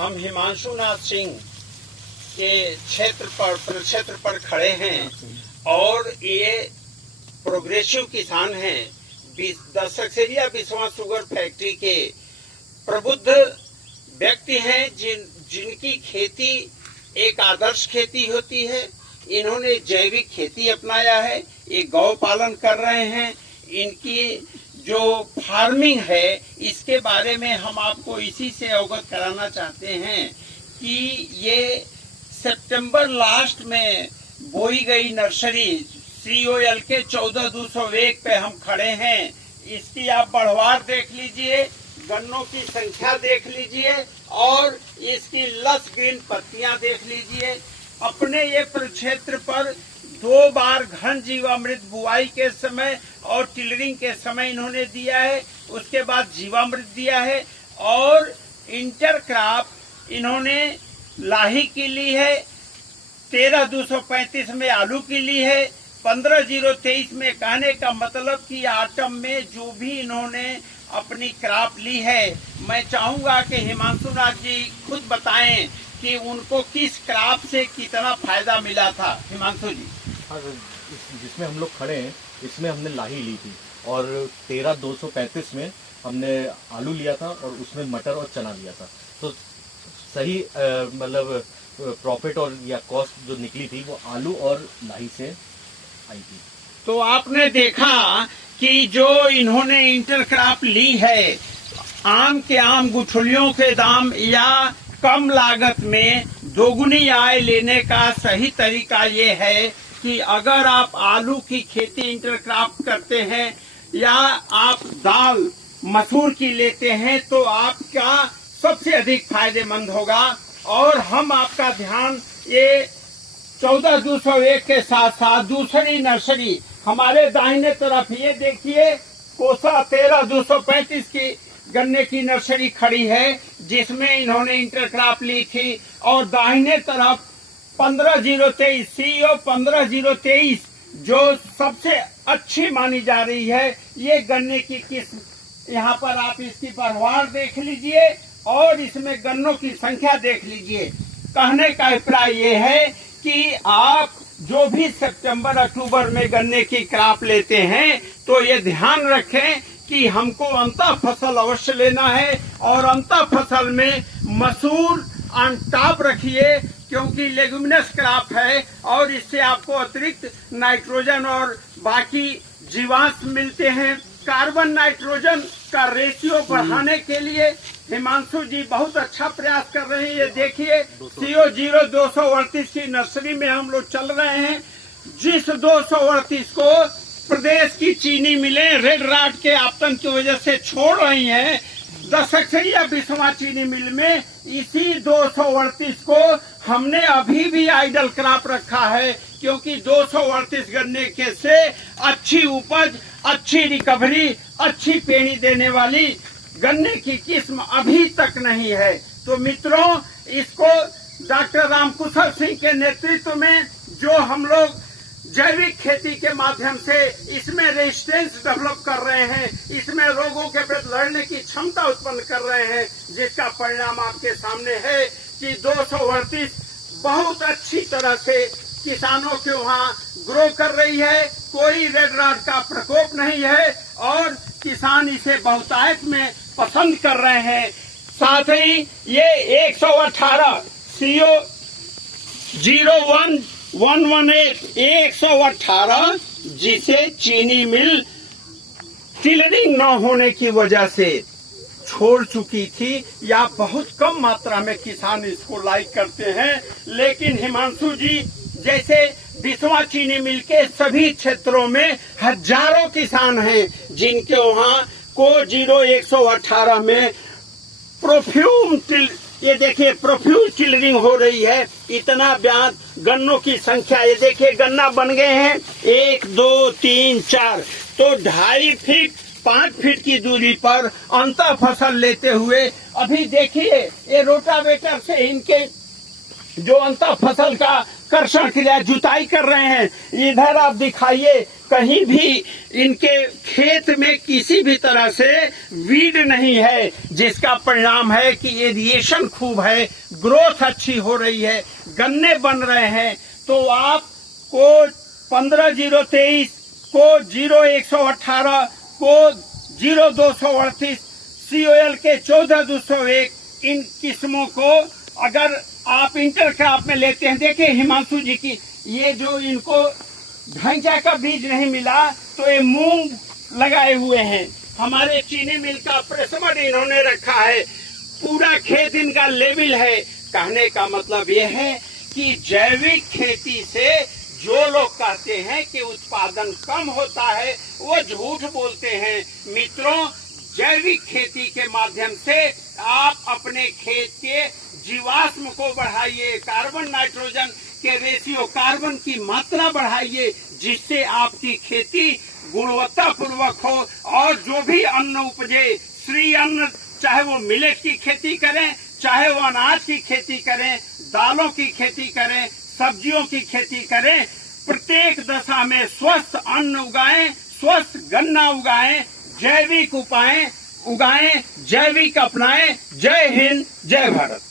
हम हिमांशु नाथ सिंह के प्रक्षेत्र पर खड़े हैं और ये प्रोग्रेसिव किसान हैं। दशकसेरिया बिस्वा शुगर फैक्ट्री के प्रबुद्ध व्यक्ति हैं जिनकी खेती एक आदर्श खेती होती है। इन्होंने जैविक खेती अपनाया है, ये गौ पालन कर रहे हैं। इनकी जो फार्मिंग है इसके बारे में हम आपको इसी से अवगत कराना चाहते हैं कि ये सितंबर लास्ट में बोई गई नर्सरी COL के 14201 पे हम खड़े हैं। इसकी आप बढ़वार देख लीजिए, गन्नों की संख्या देख लीजिए और इसकी लस ग्रीन पत्तियां देख लीजिए। अपने ये प्रक्षेत्र पर 2 बार घन जीवामृत बुआई के समय और टिलरिंग के समय इन्होंने दिया है, उसके बाद जीवामृत दिया है और इंटरक्रॉप इन्होंने लाही की ली है, 13-235 में आलू की ली है, 15-023 में। कहने का मतलब कि आटम में जो भी इन्होंने अपनी क्रॉप ली है, मैं चाहूंगा कि हिमांशु नाथ जी खुद बताएं कि उनको किस क्रॉप से कितना फायदा मिला था। हिमांशु जी। हाँ, जिसमें हम लोग खड़े हैं इसमें हमने लाही ली थी और 13-235 में हमने आलू लिया था और उसमें मटर और चना लिया था। तो सही मतलब प्रॉफिट और या कॉस्ट जो निकली थी वो आलू और लाही से आई थी। तो आपने देखा कि जो इन्होंने इंटरक्रॉप ली है, आम के आम गुठलियों के दाम या कम लागत में दोगुनी आय लेने का सही तरीका ये है कि अगर आप आलू की खेती इंटरक्रॉप करते हैं या आप दाल मसूर की लेते हैं तो आपका सबसे अधिक फायदेमंद होगा। और हम आपका ध्यान ये 14201 के साथ साथ दूसरी नर्सरी हमारे दाहिने तरफ ये देखिए, कोसा 13-235 की गन्ने की नर्सरी खड़ी है जिसमें इन्होंने इंटरक्रॉप ली थी। और दाहिने तरफ 15-023 CO 15-023 जो सबसे अच्छी मानी जा रही है, ये गन्ने की किस्म। यहाँ पर आप इसकी बढ़वार देख लीजिए और इसमें गन्नों की संख्या देख लीजिए। कहने का अभिप्राय ये है कि आप जो भी सितंबर-अक्टूबर में गन्ने की क्रॉप लेते हैं तो ये ध्यान रखें कि हमको अंतः फसल अवश्य लेना है और अंतः फसल में मसूर ऑन टॉप रखिए क्योंकि लेगुमिनस क्रॉप है और इससे आपको अतिरिक्त नाइट्रोजन और बाकी जीवांश मिलते हैं। कार्बन नाइट्रोजन का रेशियो बढ़ाने के लिए हिमांशु जी बहुत अच्छा प्रयास कर रहे हैं। ये देखिए CO 238 की नर्सरी में हम लोग चल रहे हैं, जिस 238 को प्रदेश की चीनी मिलें रेड राट के आपतन की वजह से छोड़ रही हैं, दशकसेरिया बिस्वा चीनी मिल में इसी 238 को हमने अभी भी आइडल क्रॉप रखा है क्योंकि 238 गन्ने के से अच्छी उपज, अच्छी रिकवरी, अच्छी पेनी देने वाली गन्ने की किस्म अभी तक नहीं है। तो मित्रों, इसको डॉक्टर रामकुशल सिंह के नेतृत्व में जो हम लोग जैविक खेती के माध्यम से इसमें रेजिस्टेंस डेवलप कर रहे हैं, इसमें रोगों के विरुद्ध लड़ने की क्षमता उत्पन्न कर रहे हैं, जिसका परिणाम आपके सामने है कि 238 बहुत अच्छी तरह से किसानों के वहाँ ग्रो कर रही है, कोई रेड राट का प्रकोप नहीं है और किसान इसे बहुतायत में पसंद कर रहे हैं। साथ ही ये 118 CO 01118 118 जिसे चीनी मिल टिलरिंग न होने की वजह से छोड़ चुकी थी या बहुत कम मात्रा में किसान इसको लाइक करते हैं, लेकिन हिमांशु जी जैसे बिस्वा चीनी मिल के सभी क्षेत्रों में हजारों किसान हैं जिनके वहाँ को 0118 में ये देखिए प्रोफ्यूज टिलरिंग हो रही है। इतना ब्याज गन्नों की संख्या, ये देखिए गन्ना बन गए हैं 1 2 3 4, तो 2.5 फीट 5 फीट की दूरी पर अंतर फसल लेते हुए अभी देखिए ये रोटावेटर से इनके जो अंतर फसल का कर्षण क्रिया जुताई कर रहे हैं। इधर आप दिखाइए कहीं भी इनके खेत में किसी भी तरह से वीड नहीं है, जिसका परिणाम है कि एरिएशन खूब है, ग्रोथ अच्छी हो रही है, गन्ने बन रहे हैं। तो आपको 15-023 को 0118 को 0238 COL के 14-201 इन किस्मों को अगर आप इंटरक्रॉप में लेते हैं, देखिए हिमांशु जी की ये जो इनको ढांचा का बीज नहीं मिला तो ये मूंग लगाए हुए हैं, हमारे चीनी मिल का प्रेसमड इन्होंने रखा है, पूरा खेत इनका लेवल है। कहने का मतलब ये है कि जैविक खेती से जो लोग कहते हैं कि उत्पादन कम होता है वो झूठ बोलते हैं। मित्रों, जैविक खेती के माध्यम से आप अपने खेत के जीवाश्म को बढ़ाइए, कार्बन नाइट्रोजन के रेशियो, कार्बन की मात्रा बढ़ाइए, जिससे आपकी खेती गुणवत्ता पूर्वक हो और जो भी अन्न उपजे, श्री अन्न, चाहे वो मिलेट की खेती करें, चाहे वो अनाज की खेती करें, दालों की खेती करें, सब्जियों की खेती करें, प्रत्येक दशा में स्वस्थ अन्न उगाएं, स्वस्थ गन्ना उगाएं, जैविक उपाय उगाएं, जैविक अपनाएं। जय हिंद, जय भारत।